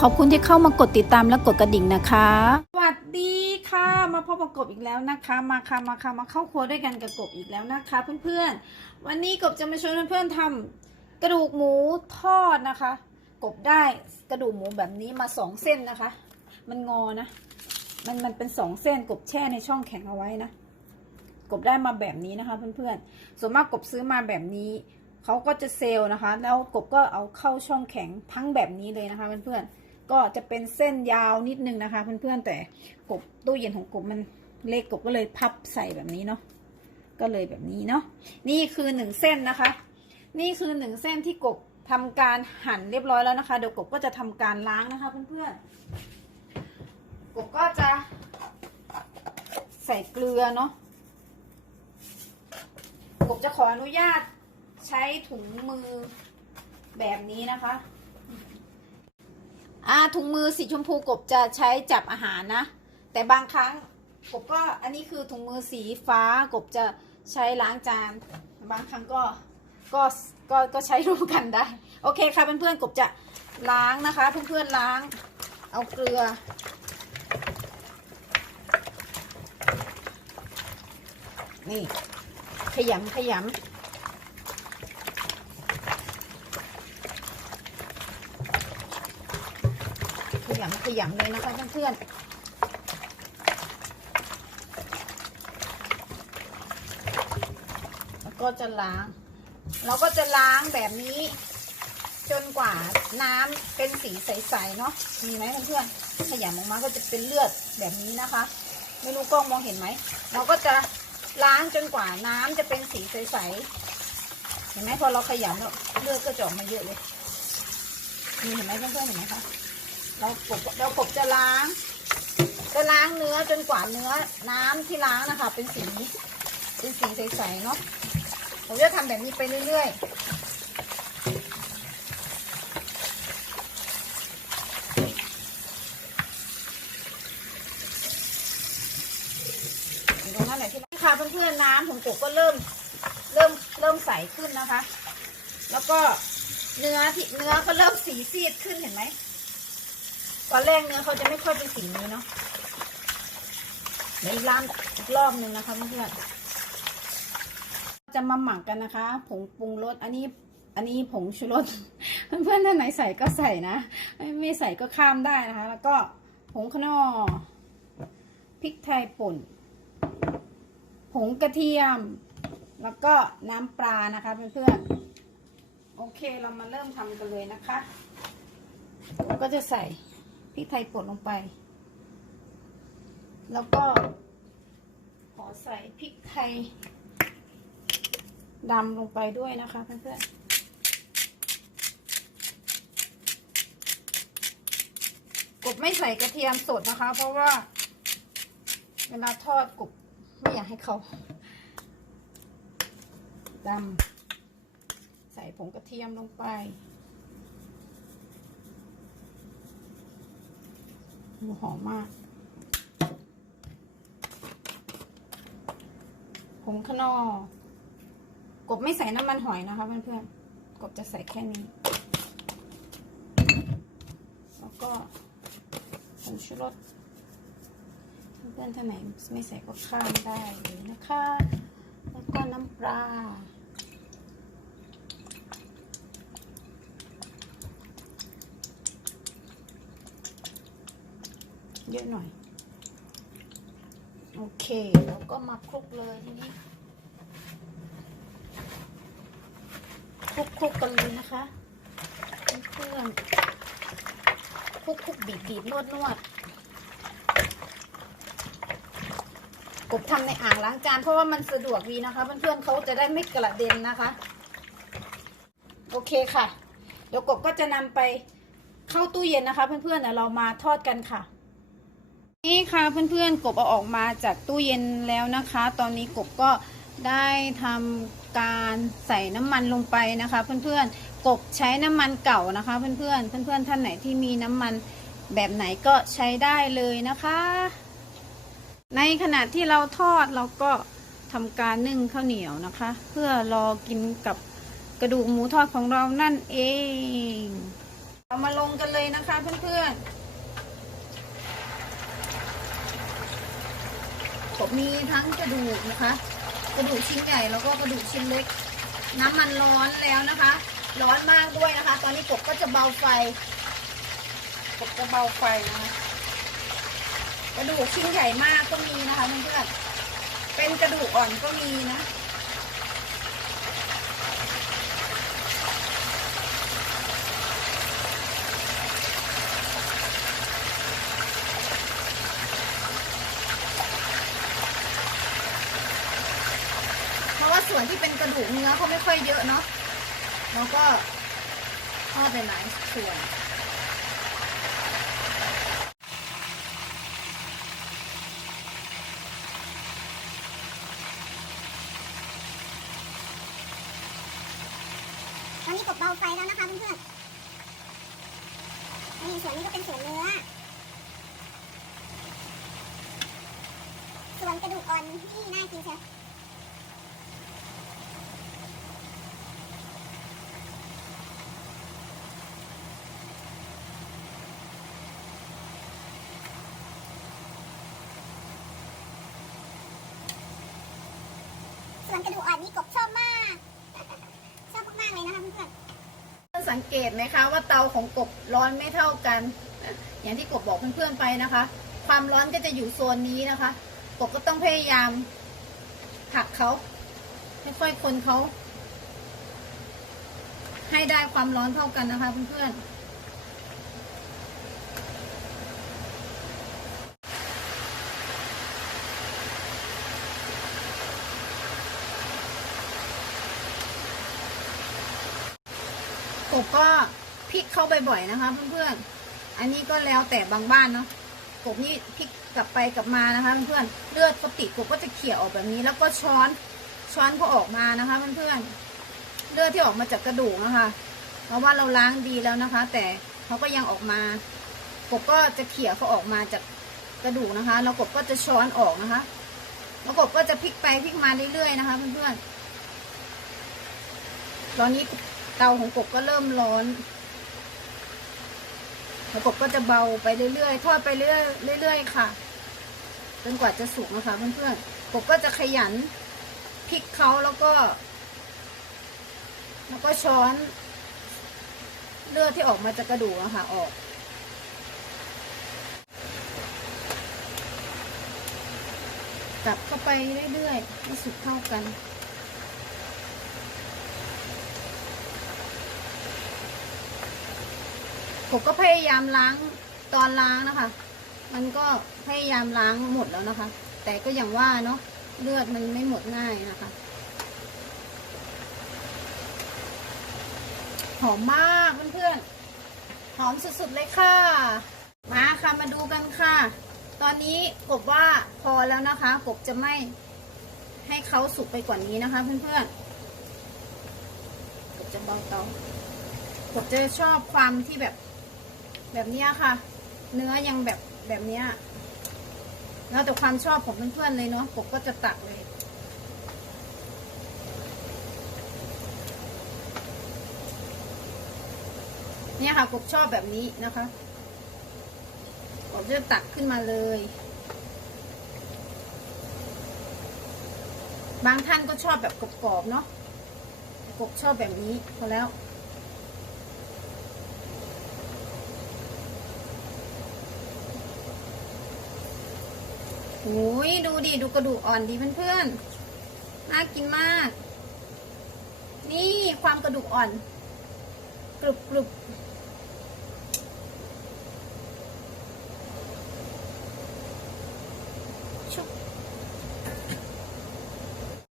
ขอบคุณที่เข้ามากดติดตามและกดกระดิ่งนะคะ สวัสดีค่ะ มาพบกับกบอีกแล้วนะคะ มาค่ะมาค่ะมาเข้าครัวด้วยกันกับกบอีกแล้วนะคะ เพื่อนๆ วันนี้กบจะมาชวนเพื่อนๆทำกระดูกหมูทอดนะคะ กบได้กระดูกหมูแบบนี้มาสองเส้นนะคะ มันงอนะ มันมันเป็นสองเส้นกบแช่ในช่องแข็งเอาไว้นะ กบได้มาแบบนี้นะคะ เพื่อนๆ ส่วนมากกบซื้อมาแบบนี้เขาก็จะเซลล์นะคะ แล้วกบก็เอาเข้าช่องแข็งทั้งแบบนี้เลยนะคะเพื่อนๆ ก็จะเป็นเส้นยาวนิดนึงนะคะ เพื่อนๆแต่กบตู้เย็นของกบมันเล็กกบก็เลยพับใส่แบบนี้เนาะก็เลยแบบนี้เนาะนี่คือหนึ่งเส้นนะคะ นี่คือหนึ่งเส้นที่กบทำการหั่นเรียบร้อยแล้วนะคะเดี๋ยวกบก็จะทำการล้างนะคะเพื่อนๆกบก็จะใส่เกลือเนาะกบจะขออนุญาตใช้ถุงมือแบบนี้นะคะ อ่าถุงมือสีชมพูกบจะใช้จับอาหารนะ แต่บางครั้งกบก็อันนี้คือถุงมือสีฟ้ากบจะใช้ล้างจาน บางครั้งก็ก็ก็ก็ใช้ร่วมกันได้ โอเคค่ะเพื่อนๆกบจะล้างนะคะเพื่อนๆล้าง เอาเกลือ นี่ขยำขยำ ขยำขยำเลยนะคะเพื่อนๆแล้วก็จะล้าง เราก็จะล้างแบบนี้ จนกว่าน้ำเป็นสีใสๆเนาะมีไหมเพื่อนๆขยำออกมาก็จะเป็นเลือดแบบนี้นะคะ ไม่รู้กล้องมองเห็นไหม เราก็จะล้างจนกว่าน้ำจะเป็นสีใสๆเห็นไหมพอเราขยำแล้วเลือดก็จะออกมาเยอะเลยนี่เห็นไหมเพื่อนๆเห็นไหมคะ เรากบเรากบจะล้าง จะล้างเนื้อจนกว่าเนื้อ น้ำที่ล้างนะคะ เป็นสี เป็นสีใสๆเนาะผมจะทำแบบนี้ไปเรื่อยๆตรงนั้นแหละที่ค่ะเพื่อนๆน้ำของกบก็เริ่ม เริ่มเริ่มใสขึ้นนะคะ แล้วก็เนื้อที่เนื้อก็เริ่มสีซีดขึ้นเห็นไหม ตอนแรกเนื้อเขาจะไม่ค่อยเป็นสีนี้เนาะเดี๋ยวอีกร้านอีกรอบหนึ่งนะคะเพื่อนจะมาหมักกันนะคะ ผงปรุงรสอันนี้อันนี้ผงชูรสเพื่อนๆท่านไหนใส่ก็ใส่นะไม่ไม่ใส่ก็ข้ามได้นะคะ แล้วก็ผงขนอพริกไทยป่น ผงกระเทียม แล้วก็น้ำปลานะคะเพื่อนๆโอเคเรามาเริ่มทำกันเลยนะคะ ก็จะใส่ พริกไทยป่นลงไป แล้วก็ ขอใส่พริกไทยดำลงไปด้วยนะคะเพื่อนๆกบไม่ใส่กระเทียมสดนะคะ เพราะว่า เวลาทอดกบไม่อยากให้เขาดำใส่ผงกระเทียมลงไป หอมมากผงขนอกบไม่ใส่น้ำมันหอยนะคะเพื่อนๆ กบจะใส่แค่นี้ แล้วก็ผงชูรส เพื่อนๆท่านไหนไม่ใส่ก็ข้ามได้เลยนะคะ แล้วก็น้ำปลา เยอะหน่อย โอเคแล้วก็มาคลุกเลยทีนี้คลุกคลุกกันเลยนะคะเพื่อนคลุกคลุกบีบบีบนวดนวดกบทำในอ่างล้างจานเพราะว่ามันสะดวกดีนะคะเพื่อนๆเขาจะได้ไม่กระเด็นนะคะ โอเคค่ะ เดี๋ยวกบก็จะนำไปเข้าตู้เย็นนะคะ เพื่อนๆเดี๋ยวเรามาทอดกันค่ะ นี่ค่ะเพื่อนๆกบเอาออกมาจากตู้เย็นแล้วนะคะ ตอนนี้กบก็ได้ทำการใส่น้ำมันลงไปนะคะ เพื่อนๆกบใช้น้ำมันเก่านะคะ เพื่อนๆเพื่อนๆท่านไหนที่มีน้ำมันแบบไหนก็ใช้ได้เลยนะคะ ในขณะที่เราทอดเราก็ทำการนึ่งข้าวเหนียวนะคะ เพื่อรอกินกับกระดูกหมูทอดของเรานั่นเอง เรามาลงกันเลยนะคะเพื่อนๆ มมีทั้งกระดูกนะคะ กระดูกชิ้นใหญ่แล้วก็กระดูกชิ้นเล็ก น้ำมันร้อนแล้วนะคะ ร้อนมากด้วยนะคะ ตอนนี้กบก็จะเบาไฟกบจะเบาไฟนะคะกระดูกชิ้นใหญ่มากก็มีนะคะเพื่อนๆเป็นกระดูกอ่อนก็มีนะ เพราะว่าส่วนที่ เป็นกระดูกเนื้อเขาไม่ค่อยเยอะเนาะแล้วก็ทอดไปหลายส่วนตอนนี้กบเบาไฟแล้วนะคะเพื่อนๆนี่ส่วนนี้ก็เป็นส่วนเนื้อ ส่วนกระดูกอ่อนที่น่ากินเชียวส่วน กระดูกอ่อนนี่กบชอบมาก ชอบมากๆเลยนะคะเพื่อนๆสังเกตไหมคะว่าเตาของกบร้อนไม่เท่ากัน อย่างที่กบบอกเพื่อนๆไปนะคะ ความร้อนก็จะอยู่โซนนี้นะคะ กบก็ต้องพยายามผลักเขาค่อยๆคนเขาให้ได้ความร้อนเท่ากันนะคะเพื่อนๆ กบก็พลิกเข้าไปบ่อยนะคะเพื่อนๆ อันนี้ก็แล้วแต่บางบ้านเนาะ กบนี่พลิกกลับไปกลับมานะคะเพื่อนๆ เลือดเขาติดกบก็จะเขี่ยออกแบบนี้ แล้วก็ช้อนช้อนก็ออกมานะคะเพื่อนๆ เลือดที่ออกมาจากกระดูกนะคะ เพราะว่าเราล้างดีแล้วนะคะ แต่เขาก็ยังออกมากบก็จะเขี่ยเขาออกมาจากกระดูกนะคะ แล้วกบก็จะช้อนออกนะคะ แล้วกบก็จะพลิกไปพลิกมาเรื่อยๆนะคะเพื่อนๆ ตอนนี้ เตาของกบก็เริ่มร้อนแล้วกบก็จะเบาไปเรื่อยๆ ทอดไปเรื่อยๆเรื่อยๆค่ะ จนกว่าจะสุกนะคะเพื่อนๆกบก็จะขยันพลิกเขาแล้วก็ แล้วก็ช้อนเลือดที่ออกมาจากกระดูกอะค่ะ ออกกลับเข้าไปเรื่อยๆให้สุกเท่ากัน ผมก็พยายามล้างตอนล้างนะคะ มันก็พยายามล้างหมดแล้วนะคะ แต่ก็อย่างว่าเนาะเลือดมันไม่หมดง่ายนะคะ หอมมากเพื่อนๆ หอมสุดๆเลยค่ะ มาค่ะมาดูกันค่ะ ตอนนี้กบว่าพอแล้วนะคะ กบจะไม่ให้เขาสุกไปกว่านี้นะคะ เพื่อนๆ กบจะเบาเตากบจะชอบความที่แบบ แบบเนี้ยค่ะ เนื้อยังแบบแบบเนี้ยแล้วแต่ความชอบของเพื่อนๆเลยเนาะกบก็จะตักเลย เนี่ยค่ะกบชอบแบบนี้นะคะกบจะตักขึ้นมาเลย บางท่านก็ชอบแบบกรอบๆเนาะกบชอบแบบนี้พอแล้ว โอ้ยดูดิดูกระดูกอ่อนดีเพื่อนๆน่ากินมาก นี่ความกระดูกอ่อน กรุบกรุบชุบ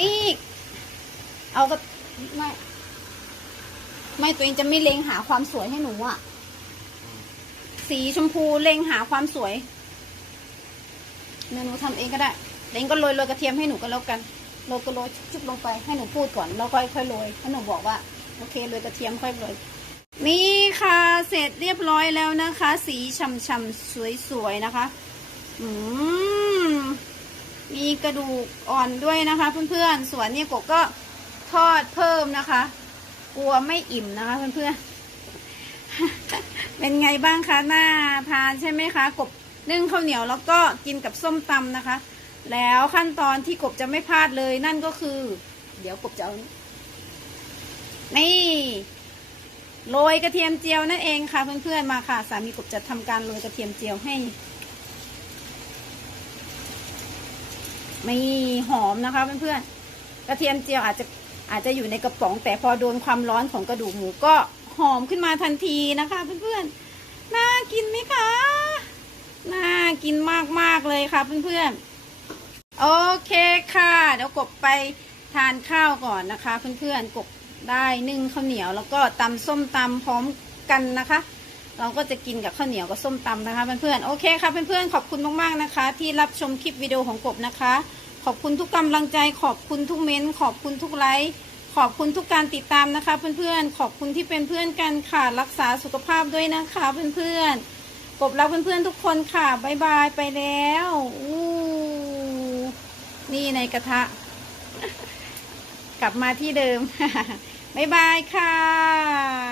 นี่เอากระไม่ไม่ตัวเองจะไม่เล็งหาความสวยให้หนูอะสีชมพูเล็งหาความสวย เมนูทำเองก็ได้เล้งก็โรยโรยกระเทียมให้หนูก็แล้วกันโรยก็โรยชุบลงไปให้หนูพูดก่อนแล้วค่อยค่อยโรยถ้าหนูบอกว่าโอเคโรยกระเทียมค่อยโรยนี่ค่ะเสร็จเรียบร้อยแล้วนะคะ สีฉ่ำๆสวยๆนะคะ อืมมีกระดูกอ่อนด้วยนะคะ เพื่อนๆส่วนนี้กบก็ทอดเพิ่มนะคะ กลัวไม่อิ่มนะคะเพื่อนๆเป็นไงบ้างคะหน่าทานใช่ไหมคะกบ นึ่งข้าวเหนียวแล้วก็กินกับส้มตำนะคะ แล้วขั้นตอนที่กบจะไม่พลาดเลยนั่นก็คือ เดี๋ยวกบจะเอานี่โรยกระเทียมเจียวนั่นเองค่ะ เพื่อนๆมาค่ะ สามีกบจะทำการโรยกระเทียมเจียวให้ไม่หอมนะคะเพื่อนๆกระเทียมเจียวอาจจะอาจจะอยู่ในกระป๋อง แต่พอโดนความร้อนของกระดูกหมูก็หอมขึ้นมาทันทีนะคะ เพื่อนๆน่ากินไหมคะ น่ากินมากๆเลยค่ะเพื่อนๆ โอเคค่ะ เดี๋ยวกบไปทานข้าวก่อนนะคะ เพื่อนๆ กบได้นึ่งข้าวเหนียวแล้วก็ตำส้มตำพร้อมกันนะคะ เราก็จะกินกับข้าวเหนียวกับส้มตำนะคะเพื่อนๆ โอเคค่ะเพื่อนๆ ขอบคุณมากๆนะคะ ที่รับชมคลิปวิดีโอของกบนะคะ ขอบคุณทุกกำลังใจ ขอบคุณทุกเม้นขอบคุณทุกไลค์ขอบคุณทุกการติดตามนะคะเพื่อนๆ ขอบคุณที่เป็นเพื่อนกันค่ะ รักษาสุขภาพด้วยนะคะเพื่อนๆ กบรักเพื่อนๆทุกคนค่ะบายบายไปแล้วอู้นี่ในกระทะ กลับมาที่เดิมบายบายค่ะ